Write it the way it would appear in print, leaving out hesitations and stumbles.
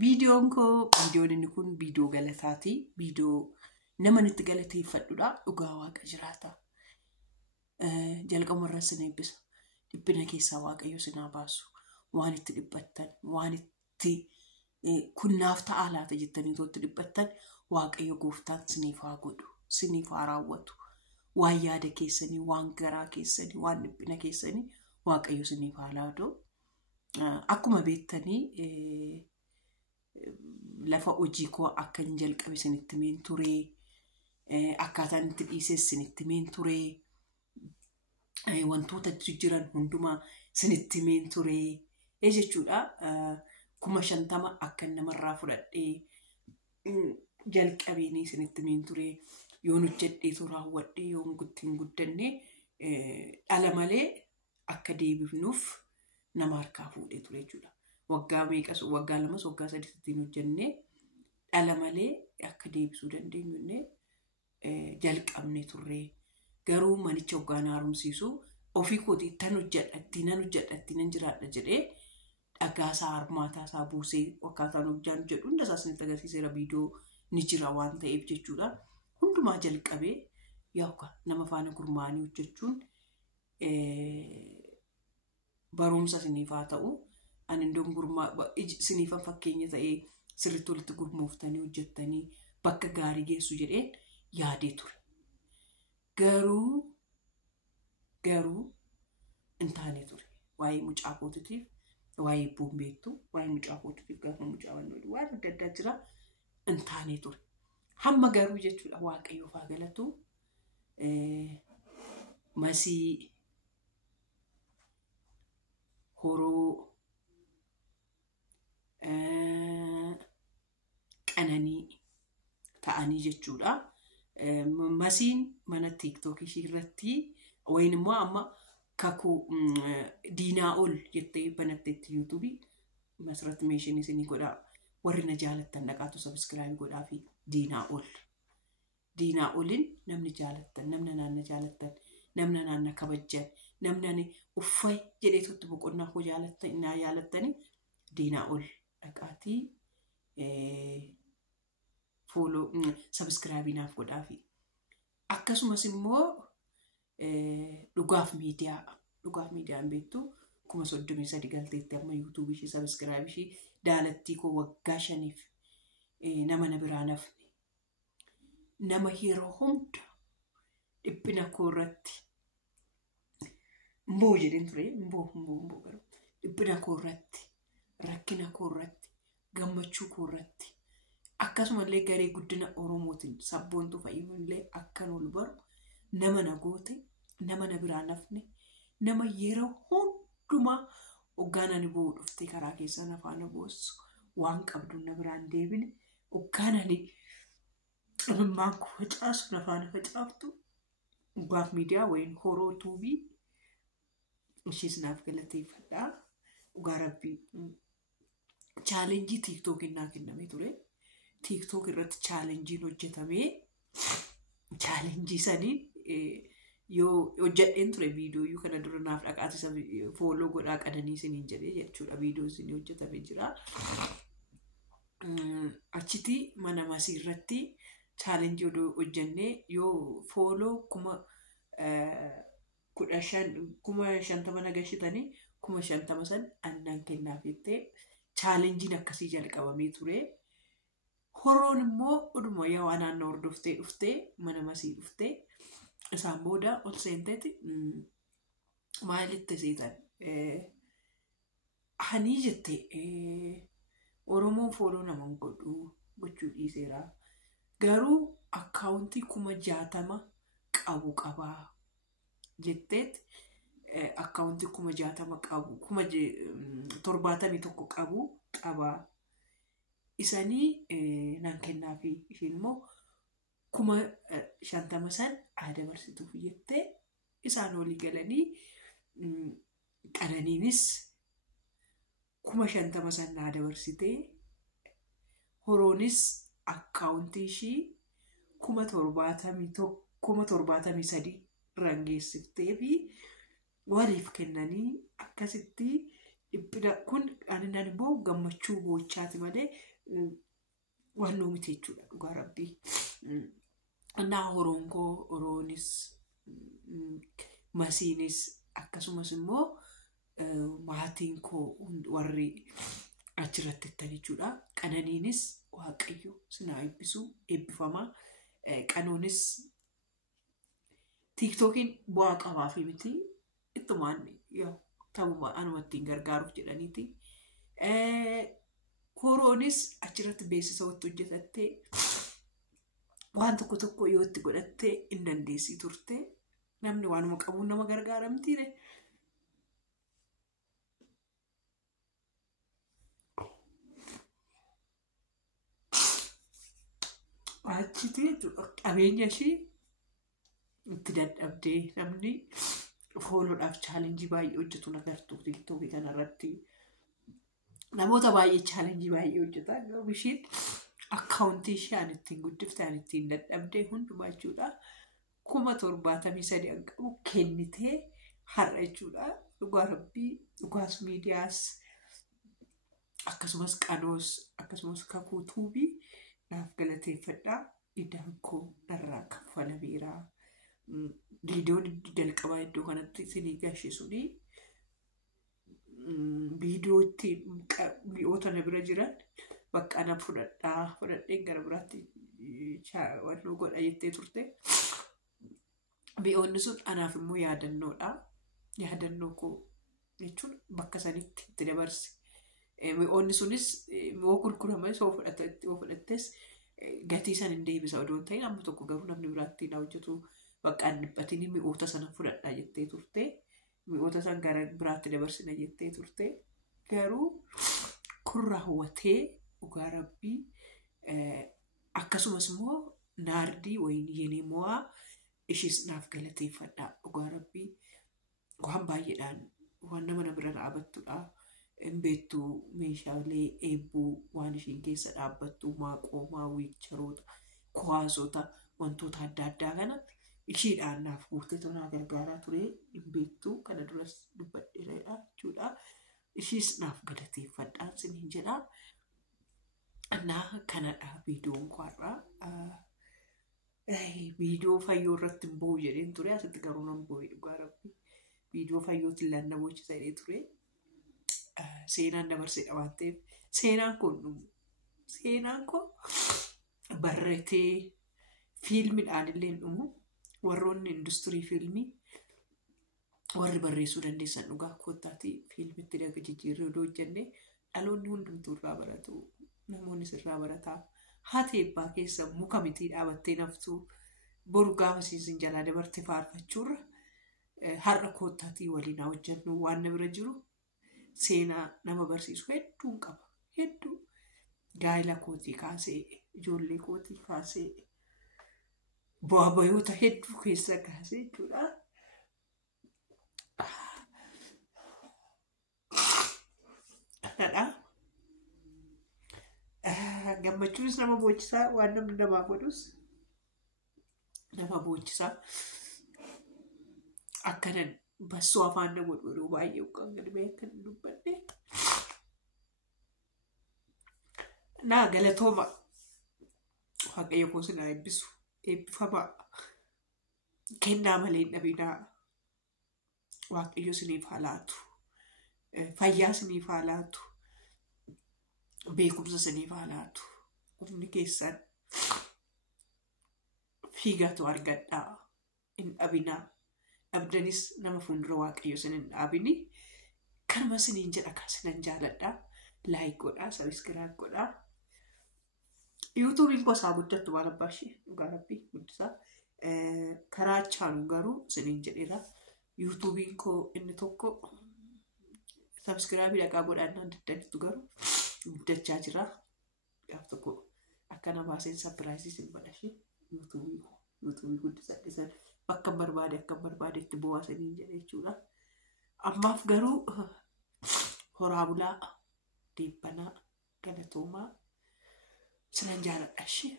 Viidiyoon koo viidiyoon inni kun viidiyoo galataati. Viidiyoo nama nutti galateeffadhuudha. Dhugaa Waaqa jiraata. Jalqabarra sin eebbisa. Dhiphina keessaa Waaqayyo sinaa baasu. Waan itti dhiphattan, waan itti kunnaaf ta'a laata jettanii tootti dhiphattan Waaqayyo Gooftaan siniif haa godhu, siniif haa raawwatu. Waan yaada keessanii, waan garaa keessanii, waan dhiphina keessanii Waaqayyo siniif haa laatu. Akkuma beektanii lafa hojii koo akka hin jalqabe sinitti meen ture. Akkaataan itti dhiises sinitti meen ture. Wantoota jiran hundumaa sinitti meen ture. Jechuudha 50,000 akka namarraa fudhadhee jalqabeenii sinitti meen ture. Yoon hojjedhee raawwadhee yoon guttiin guddanne dhala malee akka deebifnuuf nama harkaa fuudhee ture jechuudha. Waggaa meeqas waggaa lamas waggaa sadiitiin hojjennee dhala malee akka deebisuu dandeenyu jalqabne turre. Garuu manicha waggaan haaromsiisu ofii kooti tan hojjedhatti nan jiraadha jedhee dhagaasaa harmaataasaa buusee akkaataan hojjaan jedhu hundasaa isinitti agarsiiseera. Viidiyoo ni jira waan ta'eef jechuudha. Hundumaa jalqabee yookaan nama faana gurmaanii hojjechuun barumsa siniif haa ta'u. Ani indoon gurmaa siniifan fakkeenya ta'ee sirriitti walitti gurmooftanii hojjettanii bakka gaarii geessu jedheen yaadee ture. Garuu hin taane ture. Waa'ee mucaa kootiitiif, waa'ee bu'uun beektu, waa'ee mucaa kootiitiif gaafa mucaa wannoo waan adda addaa jira hin taane ture. Hamma garuu jechuudha Waaqayyoof haa galatu. Masii horoo qananii ta'anii jechuudha. Masiin mana TikTok ishii irratti wayin immoo amma kakuu diinaa ol jettee banatteetti YouTube masirratti meeshaan isinii godhaa. Warri na jaalattan dhaqaatu subscribe godhaa fi diinaa olin namni jaalattan, namni naanna jaalattan, namni naanna kabajjan, namni uffay jedhee tutti boqonnaa koo jaalattanii diinaa ol dhaqaatii follow subscribe naaf godhaa fi akkasumas immoo dhugaaf miidiyaan beektu 33 galteetti amma YouTube ishii subscribe ishii daalattii koo waggaa 5 nama na biraa nafne nama yeroo hunda dhiphina koo irratti mboo jedhin ture mboo garuu dhiphina koo irratti rakkina koo irratti gammachuu koo irratti akkasumallee garee guddina Oromootiin sabboontu fa'iimallee akkan ol baru nama na goote nama na biraa nafne nama yeroo hundumaa hoggaanani boo dhufte karaa keessa na faana boossu waan qabdu na biraan deebine hoggaanani ammaan koo facaasu na faana facaaftu dhugaaf miidiyaa wayin horoo tuubii ishiis naaf galateeffadhaa. Dhugaa Rabbii chaalenjii TikTok innaa kenname ture. TikTok irratti chaalenjiin hojjetamee chaalenjii saniin yoo hojjedheen ture viidiyoo kana dura naaf dhaqaatisa follow godhaa qananii isiniin jedhee jechuudha. Viidiyoo isinii hojjetamee jira. Achitti mana masii irratti chaalenjii hojjennee yoo follow 50,000 nagashitanii 50,000 san annan kennaaf jettee chaalenjiin akkasii jalqabamee ture. Horoon immoo dhuma yoo naannoo hordoftee mana masii dhuftee isaan booda ol seenteeti maalitti seetan hani jettee Oromoon follow nama gochuu dhiiseera. Garuu akkaawuntii 60,000 qabu qabaa jetteet akkaawuntii 60,000 qabu 71 qabu qabaa. Isanii naan kennaa fi ishiin immoo 50,000 san dabarsituuf jettee isaan olii galanii qananiinis 50,000 san dabarsitee horoonis akkaawuntii ishii 73,000 rangeessiftee fi waliif kennanii akkasitti dhiphina kun aninaan immoo gammachuu boochaati malee waan nuumiti jechuudha dhugaa rabbii. Naa oroonis masiinis akkasumas immoo maatiin koo warri achirratti ittanii jechuudha. Qananiinis waaqayyo sinaa eebbifamaa. Qanoonis TikTokiin bu'aa qabaa fi miti ittumaan ta'uma anumatti gargaaruuf jedhaniiti. Koroonis achirratti beeksisa watti hojjetattee waan tokko yoo itti godhattee hin dandeessii turte. Namni waanuma qabuun nama gargaaramtiire. Achiti qabeenya ishii itti dadhabdee namni fooloodhaaf chaalenjii baay'ee hojjetu nagartu TikTokii kanarratti. Namoota baay'ee chaalenjii baay'ee hojjetaa garuu ishiin akkaawuntii ishee an ittiin guddifte an ittiin dadhabdee hundumaa jechuudha. 73,000 qabu kennitee har'a jechuudha. Dhugaa rabbii dhugaas miidiyaas akkasumas qanoos akkasumas kakuu tuubii naaf galateeffadhaa. Idaan koo irraa kaffalameera. Viidiyoon jalqabaa iddoo kanatti isinii gashe suni viidiyoo ittiin mi'oota na bira jiran bakka ana fudhadheen gara biraatti wannoo godha jettee turte. Mi'oonni sun anaaf immoo yaadannoodha. Yaadannoo koo jechuun bakka sanitti itti dabarse. Mi'oonni sunis mi'oo gurguraman yoo fudhattes gatii san hin deebisa odoo hin ta'in amma tokko garuu namni biraatti na hojjetu bakka hin dhiphatini mi'oota sana fudhadhaa jettee turte. Mi'oota san gara biraatti dabarsina jettee turte. Garuu kun raawwatee dhugaa rabbii akkasumas immoo naardii wayin yenee mo'aa ishis naaf galateeffadhaa dhugaa rabbii waan baay'eedhaan waan nama bira dhaabattudha. Beektu meeshaalee eebbuu waan ishiin keessa dhaabbattu maaqoomaa wiicharoota kuwaasota wantoota adda addaa kana ishiidhaan naaf guurtee tonaa gargaaraa ture. Beektu kana duras dubbadheeradha jechuudha. Ishiis naaf galateeffadhaan siniin jedha. Annaa kanadha viidiyoon kwaarraa. Viidiyoo fayyoo irratti hin bo'u jedheen ture. Asitti garuu nan bo'e dhugaa rabbii. Viidiyoo fayyootiin lanna bochisa jedhee ture. Seenaan dabarseedha waan ta'eef seenaan kun barreetee fiilmiidhaan illee hin dhumu. Warroonni industirii fiilmii warri barreessuu dandeessan dhugaa koottaati fiilmitti dhaga jijjiirree odoo hojjenne dhaloonni hundumtuu irraa baratu. Namoonni sirraa barataa haati eebbaa keessa muka mitii dhaabattee naftuu boru gaafa siisin jalaa dabarte faarfachuurra har'a koottaatii waliin hojjennu waan na bira jiru. Seenaa nama barsiisu hedduun qaba. Hedduu gaa'ela kootii kaasee ijoollee kootii kaasee bu'aa bayoota hedduu keessa kaasee jechuudha. Kanadha. Gammachuunis nama boonchisaa waan namni namaa godhus nama boonchisaa. Akkanan bassoo afaan nama godhu baay'ee uqqan gadi beekan dubbadhe. Naa galatooma waaqayyo koo sinaa eebbisu eebbifamaa kennaa malee hin dhabinaa. Waaqayyo siniif haa laatu. Fayyaa siniif haa laatu. Beekumsa siniif haa laatu. Humni keessan fiigatu argadhaa hin dhabinaa. Abdanis nama fuuldura waaqayyo sin hin dhaabini. Kanuma siniin jedha kan sinan jaaladhaa. Laayik godhaa, sabiskiraayib godhaa. YouTube'n gosaa guddattu waan abbaa ishee dhugaa rabbii guddisaa. Karaa chaanuun garuu siniin jedheera. YouTube'n koo inni tokko sabiskiraayibii dhaqaa godhannaan daddanitti garuu guddachaa jira. Gaaf tokko akkana baaseen sapiraayisii sin badhashee YouTube'n guddisaa dhisan. Bakka barbaadetti bu'aa saniin jedhe jechuudha. Ammaaf garuu horaa bulaa deebbanaa galatoomaa sinan jaaladha ishee.